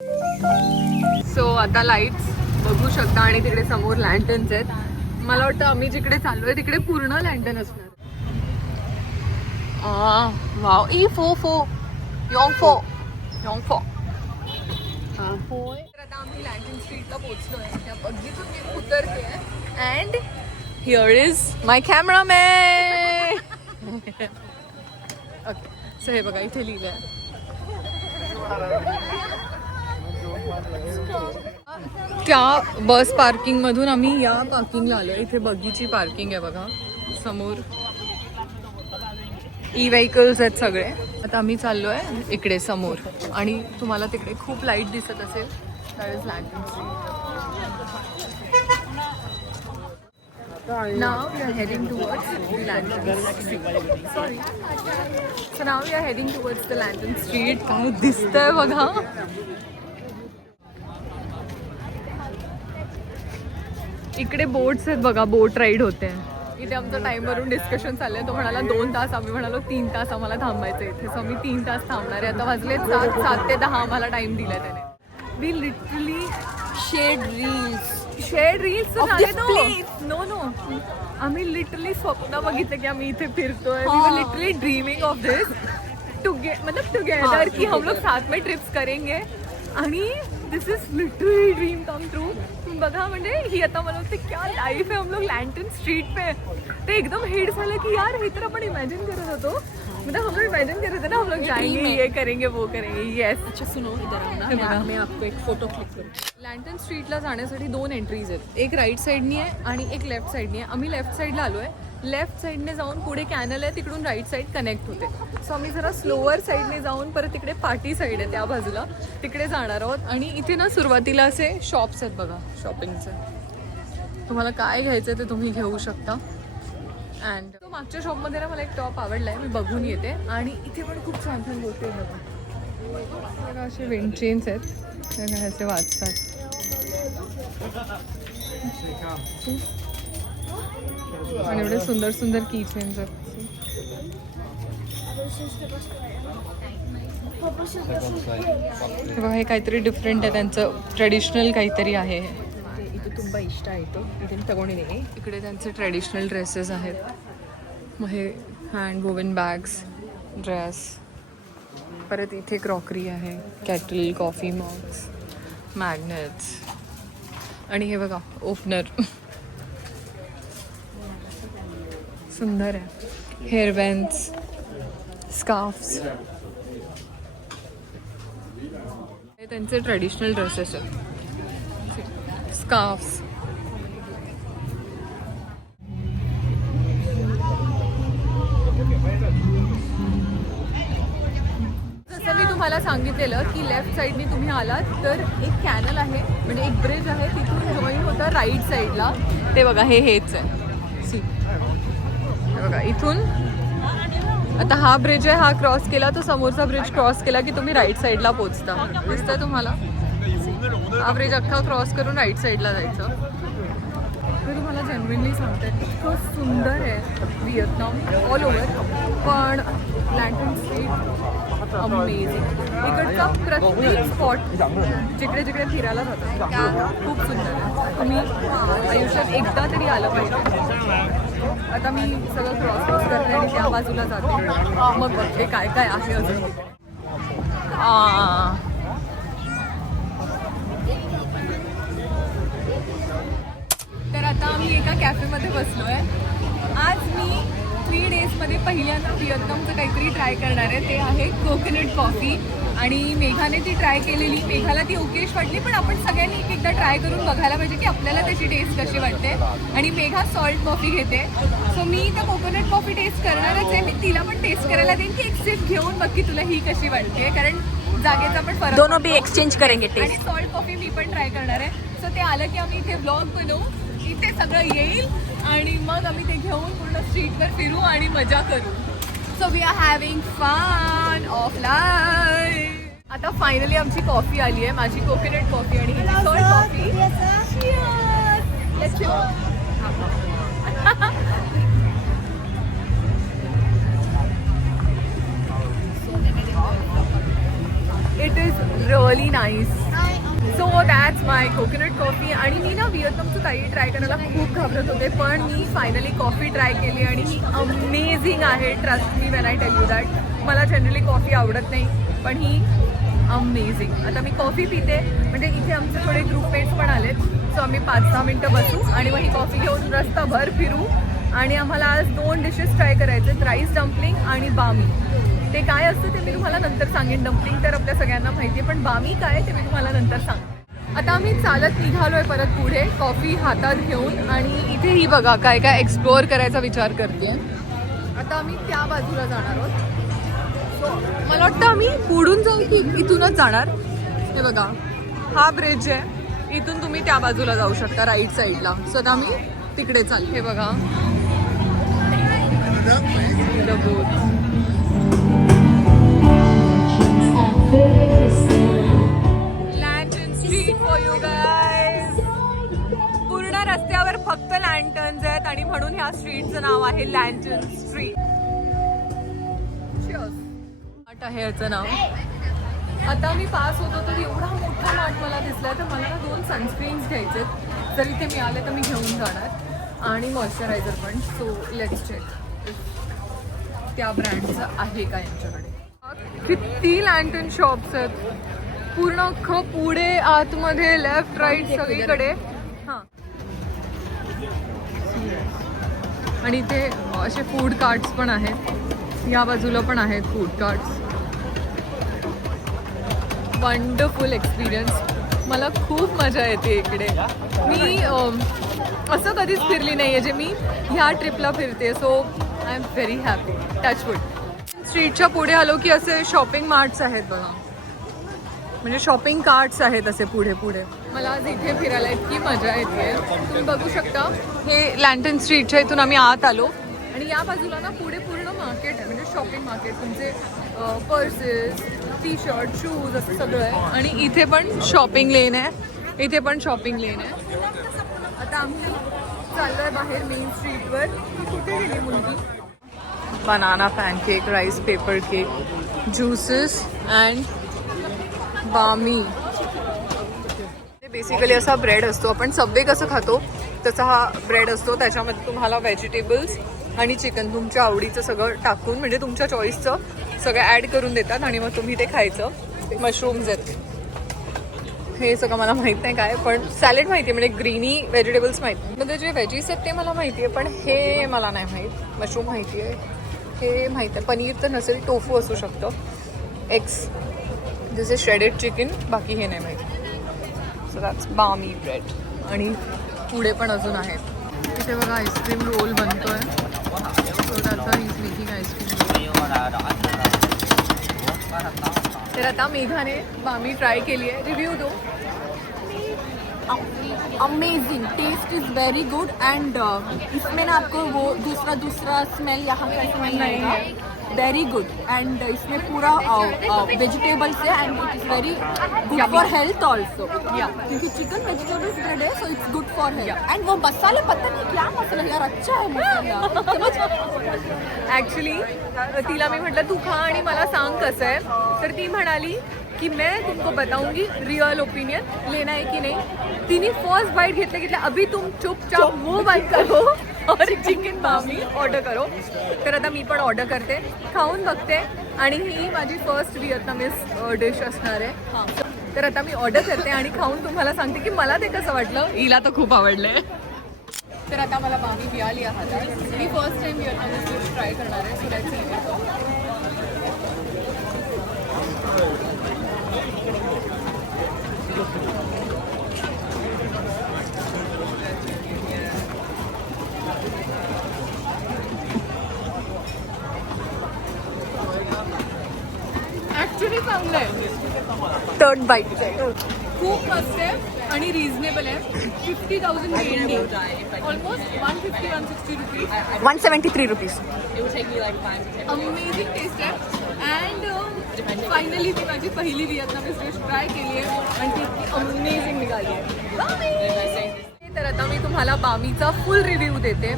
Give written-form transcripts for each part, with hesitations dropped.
So आता lights बघू शकता आणि तिकडे समोर लँटन्स आहेत. मला वाटतं आम्ही जिकडे चाललोय तिकडे पूर्ण लँटन असणार. वाव ई फो फो योंग फो योंग फो. तर आता आम्ही लँटन स्ट्रीटला पोहोचलोय. त्या बघितून मी उतरते and here is my cameraman. Okay so हे बघा इथे लिहिलंय. त्या बस पार्किंग मधून आम्ही या पार्किंगला आलो. इथे बगीची पार्किंग आहे बघा समोर. ई व्हेकल्स आहेत सगळे. आता आम्ही चाललोय इकडे समोर आणि तुम्हाला तिकडे खूप लाईट दिसत असेल. That is lantern street. Now we are heading towards the Lantern Street. Sorry. So now we are heading towards the Lantern Street. काय दिसतंय बघा. इकडे बोट्स आहेत बघा. बोट राईड होते. इथे आमचा टाइमवरून डिस्कशन चाललंय. तो म्हणाला 2 तास, आम्ही म्हणालो 3 तास आम्हाला थांबायचं इथे. सो आम्ही 3 तास थांबणार आहे. आता वाजले 7 ते 10 आम्हाला टाइम दिलाय त्याने. We literally shed reels no no. आम्ही लिटरली स्वप्न बघितलं की आम्ही इथे फिरतोय. We were literally dreaming of दिस मतलब टुगेदर की हम लोग साथ में ट्रिप्स करेंगे. आणि this is literally dream come true. बघा म्हणजे ही आता मला वाटतं क्या लाईफ आहे हम लोग लँटन स्ट्रीट पे. ते एकदम हिट झालं की यार हे तर आपण इमॅजिन करत होतो. मतलब हम लोग इमेजिन कर रहे थे ना हम लोग जाएंगे ये करेंगे वो करेंगे. येस. अच्छा सुनो इधर मैं आपको एक फोटो क्लिक करूँ. लँटन स्ट्रीटला जाण्यासाठी 2 एंट्रीज आहेत. एक राईट साईडनी आहे आणि एक लेफ्ट साईडनी आहे. आम्ही लेफ्ट साईडला आलो आहे. लेफ्ट साईडने जाऊन पुढे कॅनल आहे तिकडून राईट साईड कनेक्ट होते. सो आम्ही जरा स्लोअर साईडने जाऊन परत तिकडे पार्टी साईड आहे त्या बाजूला तिकडे जाणार आहोत. आणि इथे ना सुरुवातीला असे शॉप्स आहेत बघा शॉपिंगचे. तुम्हाला काय घ्यायचं ते तुम्ही घेऊ शकता. अँड तो मागच्या शॉपमध्ये ना मला एक टॉप आवडला आहे. मी बघून येते. आणि इथे पण खूप छान छान गोष्टी आहेत बघा. असे विंड चेन्स आहेत असे वाचतात. आणि एवढे सुंदर सुंदर की चेन्स आहेत. बघा हे काहीतरी डिफरंट आहे. त्यांचं ट्रेडिशनल काहीतरी आहे. इथे तुंबा इष्ट आहे तो इथे तगोणी नाही. इकडे त्यांचे ट्रेडिशनल ड्रेसेस आहेत. मग हे हँड वोवन बॅग्स ड्रेस. परत इथे क्रॉकरी आहे. Cattle coffee mugs magnets. आणि हे बघा ओपनर सुंदर आहे. Hair bands scarfs. हे त्यांचे ट्रेडिशनल ड्रेसेस आहेत. स्कार्फ्स. जसं मी तुम्हाला सांगितलेलं की लेफ्ट साईडने तुम्ही आलात तर एक कॅनल आहे म्हणजे एक ब्रिज आहे. तिथून जॉईन होतं राईट साईडला. ते बघा हेच आहे. सी हे बघा इथून आता हा ब्रिज आहे. हा क्रॉस केला तो समोरचा ब्रिज क्रॉस केला की तुम्ही राईट साईडला पोहोचता. दिसतंय तुम्हाला. हा ब्रिज अख्खा क्रॉस करून राईट साईडला जायचं. मी तुम्हाला जेन्युइनली सांगते इतकं सुंदर आहे व्हिएतनाम ऑल ओव्हर. पण लँटन स्ट्रीट अमेझिंग. इकडचा प्रत्येक स्पॉट जिकडे जिकडे फिरायला जातात त्या खूप सुंदर आहे. तुम्ही आयुष्यात एकदा तरी आलं पाहिजे. आता मी सगळं क्रॉस करते आणि त्या बाजूला जाते. मग बघते काय काय आहे अजून तिकडे. तर आता आम्ही एका कॅफेमध्ये बसलो आहे. आज मी 3 डेजमध्ये पहिल्यांदा व्हिएतनामचं काहीतरी ट्राय करणार आहे. ते आहे कोकोनट कॉफी. आणि मेघाने ती ट्राय केलेली. मेघाला ती ओकेश वाटली पण आपण सगळ्यांनी एकदा ट्राय करून बघायला पाहिजे की आपल्याला त्याची टेस्ट कशी वाटते. आणि मेघा सॉल्ट कॉफी घेते. सो मी तर कोकोनट कॉफी टेस्ट करणारच आहे. मी तिला पण टेस्ट करायला देईन की एक सिप घेऊन बघ की तुला ही कशी वाटते. कारण जागेचा पण फरक. दोनों भी एक्सचेंज करेंगे टेस्ट. आणि सॉल्ट कॉफी मी पण ट्राय करणार आहे. सो ते आलं की आम्ही इथे ब्लॉग बनवू. इथे सगळं येईल आणि मग आम्ही ते घेऊन पूर्ण स्ट्रीटवर फिरू आणि मजा करू. So we are having fun of life. आता फायनली आमची कॉफी आली आहे. माझी कोकोनट कॉफी आणि हिची salt coffee. It is really nice. So that's my coconut coffee. आणि मी ना व्हिएतनामचं काही ट्राय करायला खूप घाबरत होते, पण मी फायनली कॉफी ट्राय केली आणि ही अमेझिंग आहे. Trust me when I tell you that. मला जनरली कॉफी आवडत नाही, पण ही अमेझिंग. आता मी कॉफी पिते, म्हणजे इथे आमचे थोडे ग्रुपमेट्स पण आलेत. सो आम्ही 5-6 मिनटं बसू आणि मग ही कॉफी घेऊन रस्ताभर फिरू. आणि आम्हाला आज 2 डिशेस ट्राय करायचे आहेत, राईस डम्पलिंग आणि बामी. ते काय असतं ते मी तुम्हाला नंतर सांगेन. डम्पलिंग तर आपल्या सगळ्यांना माहिती आहे, पण बामी काय ते मी तुम्हाला नंतर सांगेन. आता आम्ही चालत निघालो आहे परत पुढे, कॉफी हातात घेऊन. आणि इथे ही बघा काय काय एक्सप्लोअर करायचा विचार करते. आता आम्ही त्या बाजूला जाणार आहोत. सो मला वाटतं आम्ही पुढून जाऊ की इथूनच जाणार. हे बघा हा ब्रिज आहे, इथून तुम्ही त्या बाजूला जाऊ शकता राईट साईडला. सो आता आम्ही तिकडे चालू. हे बघा lantern street for you guys. पूर्ण रस्त्यावर फक्त लँटर्न्स आहेत आणि म्हणून ह्या स्ट्रीटचं नाव आहे लँटर्न स्ट्रीट. आहे याचं नाव. आता मी पास होतो तर एवढा मोठा मार्ट मला दिसला, तर मला ना 2 सनस्क्रीन्स घ्यायचे. जर इथे मिळाले तर मी घेऊन जाणार आणि मॉइश्चरायझर पण. सो लेट्स चेक त्या ब्रँडचं आहे का यांच्याकडे. किती लँटर्न शॉप्स आहेत, पूर्ण अख्खं पुढे आतमध्ये लेफ्ट राईट सगळीकडे. हां, आणि इथे असे फूड कार्ट्स पण आहेत. या बाजूला पण आहेत फूड कार्ट्स. Wonderful experience. मला खूप मजा येते इकडे. मी असं कधीच फिरली नाही आहे जे मी ह्या ट्रिपला फिरते. So I am very happy. Touch wood. स्ट्रीटच्या पुढे आलो की असे शॉपिंग मार्ट्स आहेत बघा, म्हणजे शॉपिंग कार्ट्स आहेत असे पुढे पुढे. मला आज इथे फिरायला इतकी मजा येते. तुम्ही बघू शकता हे लँटर्न स्ट्रीटच्या इथून आम्ही आत आलो आणि या बाजूला ना पुढे पूर्ण मार्केट आहे, म्हणजे शॉपिंग मार्केट. तुमचे पर्सेस, टी शर्ट, शूज असं सगळं आहे. आणि इथे पण शॉपिंग लेन आहे, इथे पण शॉपिंग लेन आहे. आता आम्ही चाललो आहे बाहेर मेन स्ट्रीटवर. कुठे गेली मुलगी. Banana pancake, rice paper cake, juices and बामी. बेसिकली असा ब्रेड असतो, आपण सबवे कसं खातो तसा हा ब्रेड असतो. त्याच्यामध्ये तुम्हाला व्हेजिटेबल्स आणि चिकन तुमच्या आवडीचं सगळं टाकून, म्हणजे तुमच्या चॉईसचं सगळं ॲड करून देतात आणि मग तुम्ही ते खायचं. मशरूम्स आहेत, हे सगळं मला माहीत नाही काय, पण सॅलेड माहिती आहे, म्हणजे ग्रीनी व्हेजिटेबल्स माहीत नाही. म्हणजे जे व्हेजीस आहेत ते मला माहिती आहे, पण हे मला नाही माहीत. मशरूम माहिती आहे, हे माहीत आहे. पनीर तर नसेल, टोफू असू शकतं. एग्स, जसे श्रेडेड चिकन, बाकी हे नाही माहीत. सो दॅट्स बामी ब्रेड. आणि पुढे पण अजून आहेत. इथे बघा आईस्क्रीम रोल बनतोय. Making ice cream. तर आता मेघाने बामी ट्राय केली आहे. रिव्ह्यू दो. Amazing, taste is very good. And इसमें ना आपको वो दूसरा स्मेल यहाँ का स्मेल आएगा. Very good. एंड इसमें पूरा वेजिटेबल्स है end it is very good for health also. क्योंकि चिकन वेजिटेबल्स ब्रेड है, so it's good for health. End वो मसाले पता नहीं क्या मसाला यार, अच्छा है मसाला. ॲक्च्युली तिला मी म्हटलं तू खा आणि मला सांग कसं आहे. तर ती म्हणाली कि मैं तुमको बताऊंगी रियल ओपिनियन, लेना है कि नहीं. तिने फर्स्ट बाईट घेतल्या अभी तुम चुपचाप वो बाईट करो और चिकन बामी ऑर्डर करो. तर आता मी पण ऑर्डर करते, खाऊन बघते. आणि ही माझी फर्स्ट व्हिएतनामीज डिश असणार आहे. हां, तर आता मी ऑर्डर करते आणि खाऊन तुम्हाला सांगते की मला ते कसं वाटलं. हिला तर खूप आवडलं. तर आता मला बामी मिळाली आहे हातात. मी first time Vietnamese dish try करणार आहे. So let's see. ॲक्च्युली चांगलं आहे. थर्ड बाईट आहे, खूप मस्त आहे आणि रिझनेबल आहे. 50,000 BND, almost 150-160 rupees, 173 rupees. Amazing taste आहे. अँड फायनली मी माझी पहिली व्हिएतनामीज डिश ट्राय केली आहे आणि ती इतकी अमेझिंग निघाली आहे. तर आता मी तुम्हाला बामीचा फुल रिव्ह्यू देते.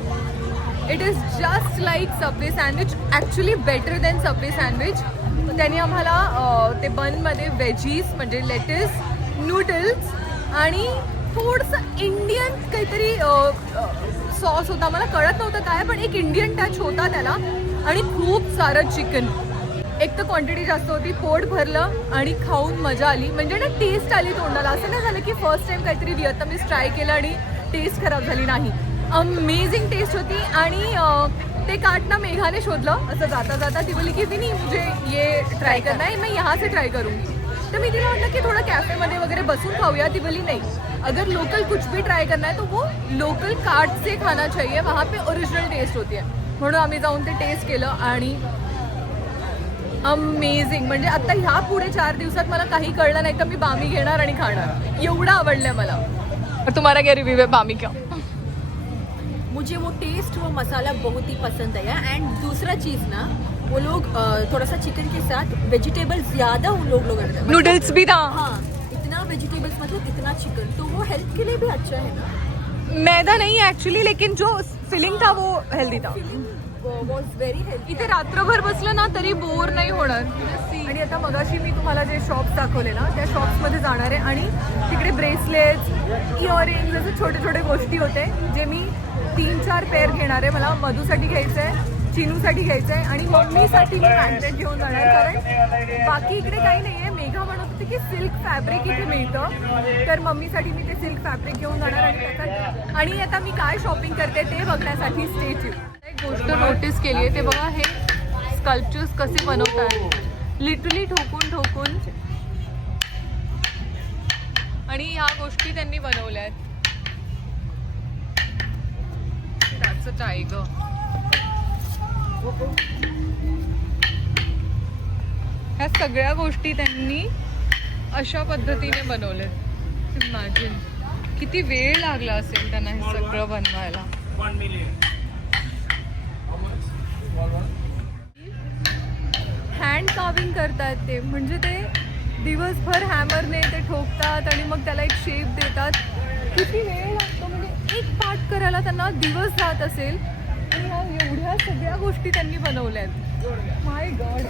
It is just like Subway sandwich, actually better than Subway sandwich. त्यांनी आम्हाला ते बनमध्ये व्हेजीस म्हणजे लेटेस, नूडल्स आणि थोडंसं इंडियन काहीतरी सॉस होता, मला कळत नव्हतं काय, पण एक इंडियन टच होता त्याला, आणि खूप सारं चिकन. एक तर क्वांटिटी जास्त होती, पोट भरलं आणि खाऊन मजा आली. म्हणजे ना टेस्ट आली तोंडाला. असं नाही झालं की फर्स्ट टाइम काहीतरी व्हिएतनामीज ट्राय केलं आणि टेस्ट खराब झाली, नाही. अमेझिंग टेस्ट होती. आणि ते कार्ट ना मेघाने शोधलं असं जाता जाता. ती बोली की विनी मुझे ये ट्राय करना है, मैं यहाँ से ट्राय करूँ. तर मी तिला म्हटलं की थोडं कॅफेमध्ये वगैरे बसून खाऊया. ती बोली नाही, अगर लोकल कुछ भी ट्राय करना है तो वो लोकल कार्ट से खाना चाहिए, वहाँ पे ओरिजिनल टेस्ट होती है. म्हणून आम्ही जाऊन ते टेस्ट केलं आणि अमेझिंग. म्हणजे आता ह्या पुढे 4 दिवसात मला काही कळलं नाही तर मी बामी घेणार आणि खाणार. एवढं आवडलंय मला. और तुम्हारा क्या रिव्यू है बामी का? मुझे वो टेस्ट, वो मसाला बहुत ही पसंद आया. एंड दूसरा चीज़ ना, वो लोग थोड़ा सा चिकन के साथ वेजिटेबल्स ज़्यादा उन लोग करते हैं. नूडल्स भी था. हाँ, इतना वेजिटेबल्स मतलब इतना चिकन, तो वो हेल्थ के लिए भी अच्छा है ना. मैदा नहीं एक्चुअली, लेकिन जो फिलिंग था वो हेल्दी था. Was very healthy. इथे रात्रभर बसलं ना तरी बोर नाही होणार. आणि आता मगाशी मी तुम्हाला जे शॉप्स दाखवले ना, त्या शॉप्समध्ये जाणार आहे आणि तिकडे ब्रेसलेट्स, इयरिंग्स, असे छोटे छोटे गोष्टी होते जे मी 3-4 पेअर घेणार आहे. मला मधूसाठी घ्यायचं आहे, चिनूसाठी घ्यायचं आहे आणि मम्मीसाठी मी पॅन्टेट घेऊन जाणार. कारण बाकी इकडे काही नाही आहे. मेघा म्हणत होती की सिल्क फॅब्रिक इथे मिळतं, तर मम्मीसाठी मी ते सिल्क फॅब्रिक घेऊन जाणार. आणि त्याचा आणि आता मी काय शॉपिंग करते ते बघण्यासाठी स्टे ट्यून. एक गोष्ट नोटीस केली आहे ते बघा, हे स्कल्पचर्स कसे बनवतात, लिटरली ठोकून ठोकून. आणि ह्या गोष्टी त्यांनी बनवल्या आहेत. That's a tiger. ह्या सगळ्या गोष्टी त्यांनी अशा पद्धतीने बनवल्यात. इमॅजिन किती वेळ लागला असेल त्यांना हे सगळं बनवायला. 1 million. हँड कार्विंग करतात ते, म्हणजे ते दिवसभर हॅमरने ते ठोकतात आणि मग त्याला एक शेप देतात. किती वेळ लागतो, म्हणजे एक पार्ट करायला त्यांना दिवस जात असेल. आणि ह्या एवढ्या सगळ्या गोष्टी त्यांनी बनवल्यात. माय गॉड,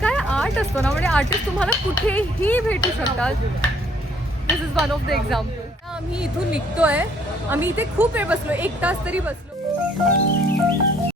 काय आर्ट असतो ना. म्हणजे आर्टिस्ट तुम्हाला कुठेही भेटू शकतात. This is one of the example. आम्ही इथून निघतोय. आम्ही इथे खूप वेळ बसलो, 1 तास तरी बसलो.